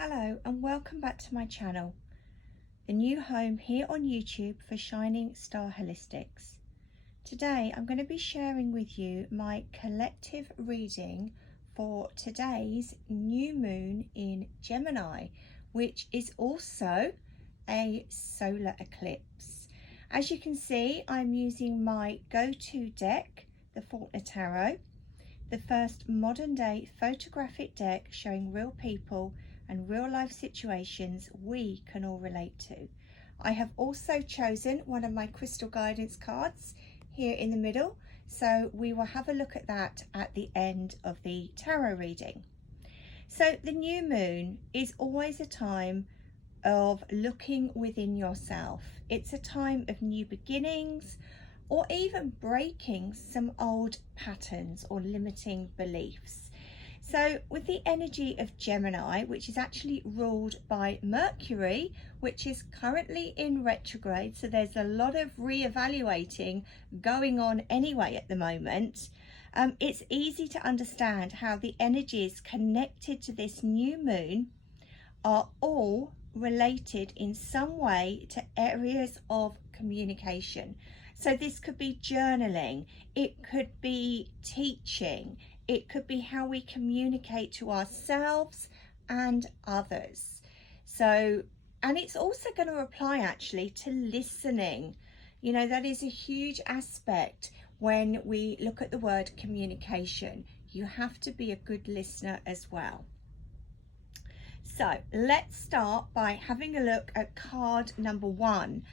Hello and welcome back to my channel, the new home here on YouTube for Shining Star Holistics. Today I'm going to be sharing with you my collective reading for today's new moon in Gemini, which is also a solar eclipse. As you can see, I'm using my go-to deck, the Faulkner Tarot, the first modern day photographic deck showing real people and real life situations we can all relate to. I have also chosen one of my crystal guidance cards here in the middle, so we will have a look at that at the end of the tarot reading. So the new moon is always a time of looking within yourself. It's a time of new beginnings, or even breaking some old patterns or limiting beliefs. So with the energy of Gemini, which is actually ruled by Mercury, which is currently in retrograde, so there's a lot of re-evaluating going on anyway at the moment, it's easy to understand how the energies connected to this new moon are all related in some way to areas of communication. So this could be journaling, it could be teaching, it could be how we communicate to ourselves and others. So, and it's also going to apply actually to listening. You know, that is a huge aspect when we look at the word communication. You have to be a good listener as well. So let's start by having a look at card number 1.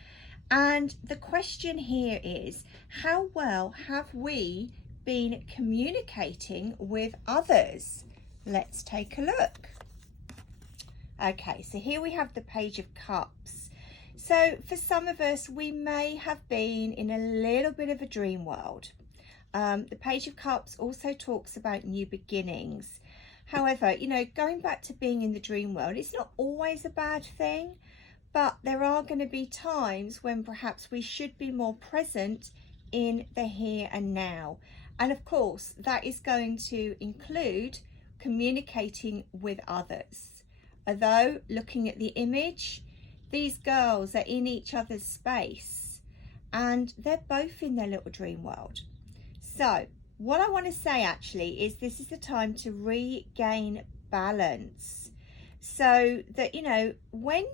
And the question here is, how well have we been communicating with others? Let's take a look. Okay, so here we have the Page of Cups. So for some of us, we may have been in a little bit of a dream world. The Page of Cups also talks about new beginnings. However, you know, going back to being in the dream world, it's not always a bad thing, but there are going to be times when perhaps we should be more present in the here and now. And of course, that is going to include communicating with others. Although, looking at the image, these girls are in each other's space and they're both in their little dream world. So what I want to say actually is this is the time to regain balance. So that, you know, when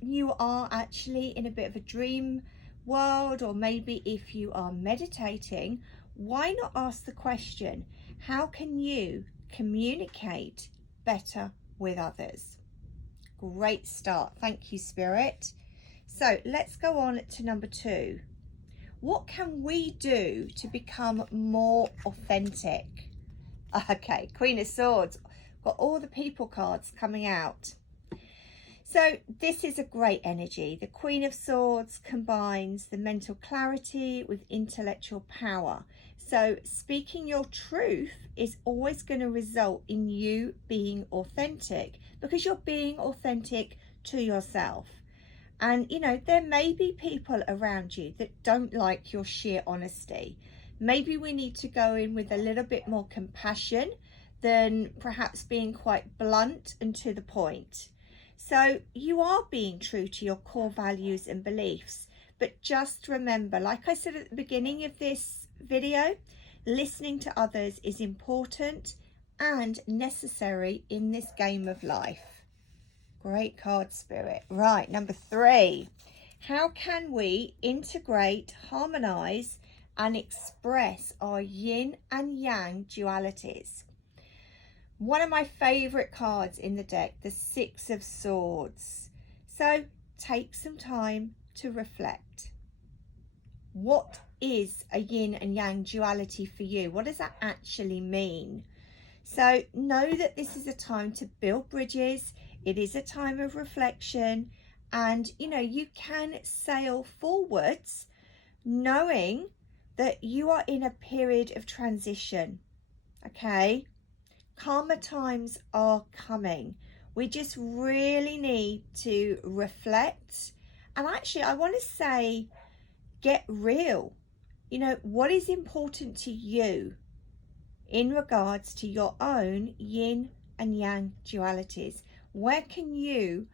you are actually in a bit of a dream world, or maybe if you are meditating, why not ask the question, how can you communicate better with others? Great start. Thank you, Spirit. So let's go on to number 2. What can we do to become more authentic? Okay, Queen of Swords. Got all the people cards coming out. So this is a great energy. The Queen of Swords combines the mental clarity with intellectual power. So speaking your truth is always going to result in you being authentic, because you're being authentic to yourself. And, you know, there may be people around you that don't like your sheer honesty. Maybe we need to go in with a little bit more compassion than perhaps being quite blunt and to the point. So you are being true to your core values and beliefs, but just remember, like I said at the beginning of this video, listening to others is important and necessary in this game of life. Great card, Spirit. Right, number 3. How can we integrate, harmonize, and express our yin and yang dualities? One of my favorite cards in the deck, the 6 of Swords. So take some time to reflect. What is a yin and yang duality for you? What does that actually mean? So know that this is a time to build bridges. It is a time of reflection, and you know, you can sail forwards knowing that you are in a period of transition. Okay, calmer times are coming. We just really need to reflect, and actually I want to say, get real. You know, what is important to you in regards to your own yin and yang dualities? Where can you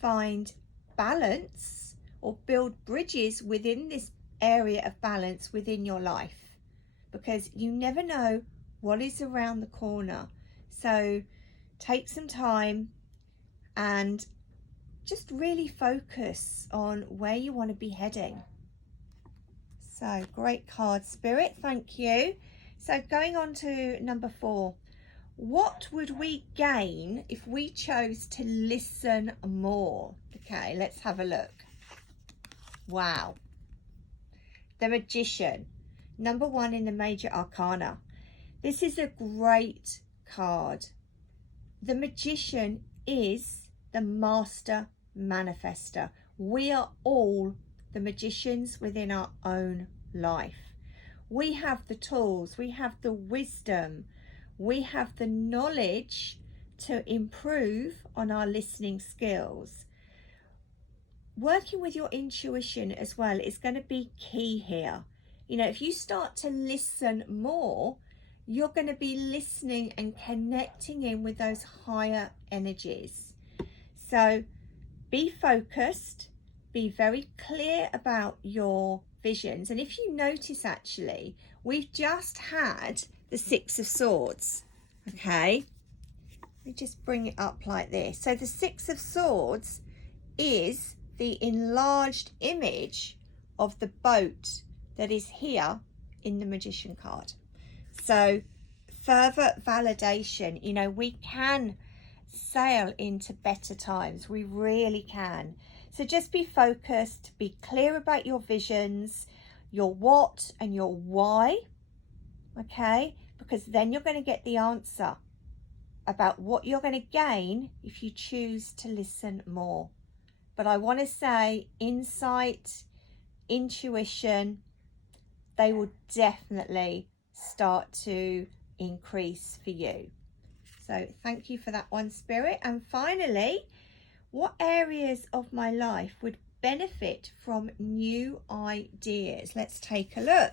find balance or build bridges within this area of balance within your life? Because you never know what is around the corner. So take some time and just really focus on where you want to be heading. So great card, Spirit, thank you. So going on to number 4, what would we gain if we chose to listen more? Okay, let's have a look. Wow. The Magician, number 1 in the Major Arcana. This is a great card. The Magician is the master manifester. We are all the magicians within our own life. We have the tools, we have the wisdom, we have the knowledge to improve on our listening skills. Working with your intuition as well is going to be key here. You know, if you start to listen more, you're going to be listening and connecting in with those higher energies. So be focused, be very clear about your visions. And if you notice, actually, we've just had the 6 of Swords. Okay, let me just bring it up like this. So the 6 of Swords is the enlarged image of the boat that is here in the Magician card. So further validation, you know, we can sail into better times. We really can. So just be focused, be clear about your visions, your what and your why, okay? Because then you're going to get the answer about what you're going to gain if you choose to listen more. But I want to say insight, intuition, they will definitely start to increase for you. So thank you for that one, Spirit. And finally, what areas of my life would benefit from new ideas? Let's take a look.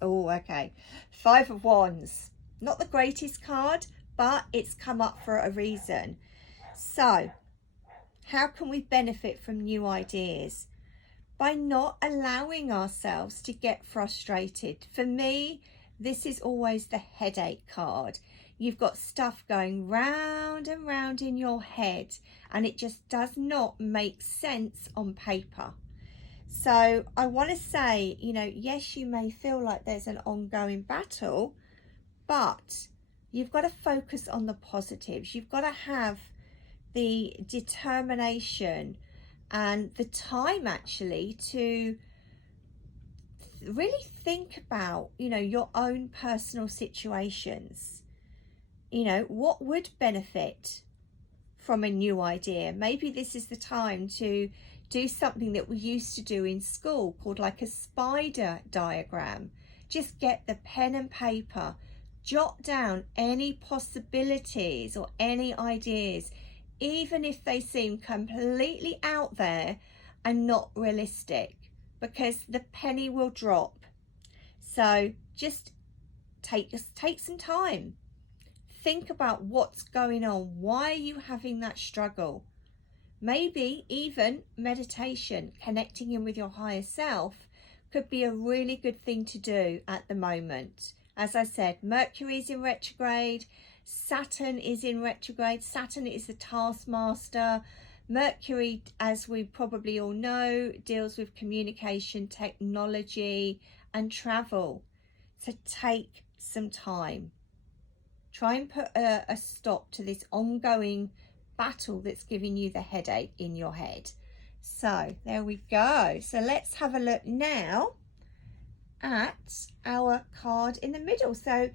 Oh, okay. 5 of Wands. Not the greatest card, but it's come up for a reason. So, how can we benefit from new ideas? By not allowing ourselves to get frustrated. For me, this is always the headache card. You've got stuff going round and round in your head and it just does not make sense on paper. So I want to say, you know, yes, you may feel like there's an ongoing battle, but you've got to focus on the positives. You've got to have the determination and the time actually to really think about, you know, your own personal situations. You know, what would benefit from a new idea? Maybe this is the time to do something that we used to do in school called like a spider diagram. Just get the pen and paper, jot down any possibilities or any ideas, even if they seem completely out there and not realistic, because the penny will drop. So just take some time. Think about what's going on. Why are you having that struggle? Maybe even meditation, connecting in with your higher self, could be a really good thing to do at the moment. As I said, Mercury is in retrograde, Saturn is in retrograde. Saturn is the taskmaster. Mercury, as we probably all know, deals with communication, technology, and travel. So take some time. Try and put a stop to this ongoing battle that's giving you the headache in your head. So there we go. So let's have a look now at our card in the middle. So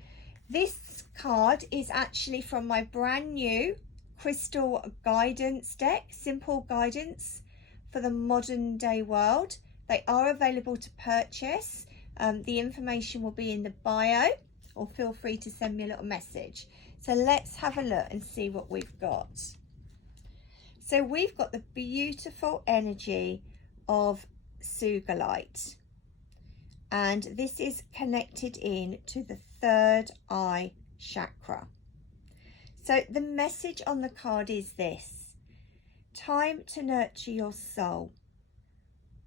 this card is actually from my brand new crystal guidance deck, Simple Guidance for the Modern Day World. They are available to purchase. The information will be in the bio, or feel free to send me a little message. So let's have a look and see what we've got. So we've got the beautiful energy of Sugalite. And this is connected in to the third eye chakra. So the message on the card is this: Time to nurture your soul,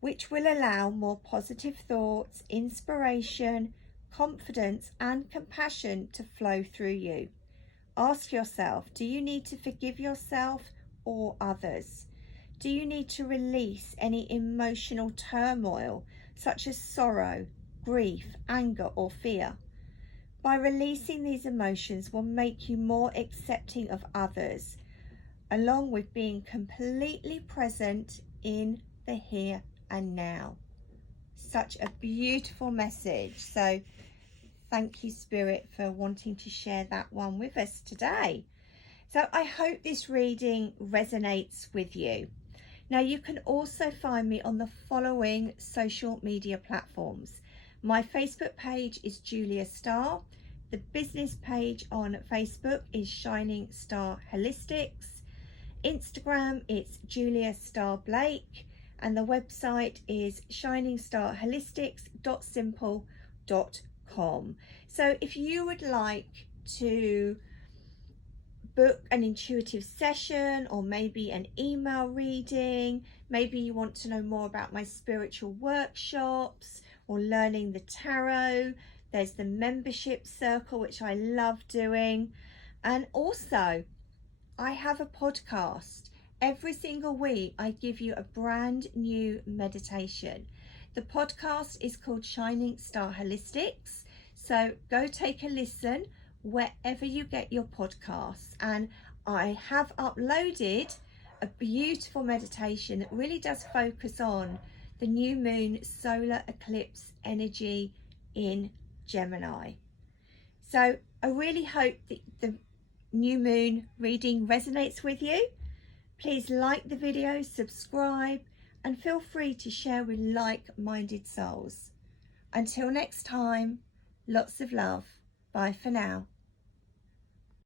which will allow more positive thoughts, inspiration, confidence and compassion to flow through you. Ask yourself, do you need to forgive yourself or others? Do you need to release any emotional turmoil such as sorrow, grief, anger or fear? By releasing these emotions will make you more accepting of others, along with being completely present in the here and now. Such a beautiful message. So thank you, Spirit, for wanting to share that one with us today. So I hope this reading resonates with you. Now you can also find me on the following social media platforms. My Facebook page is Julia Star. The business page on Facebook is Shining Star Holistics. Instagram, it's Julia Star Blake. And the website is shiningstarholistics.simple.com. So if you would like to book an intuitive session or maybe an email reading, maybe you want to know more about my spiritual workshops or learning the tarot, there's the membership circle, which I love doing. And also I have a podcast. Every single week I give you a brand new meditation. The podcast is called Shining Star Holistics. So go take a listen wherever you get your podcasts. And I have uploaded a beautiful meditation that really does focus on the new moon solar eclipse energy in Gemini. So I really hope that the new moon reading resonates with you. Please like the video, subscribe, and feel free to share with like-minded souls. Until next time, lots of love. Bye for now.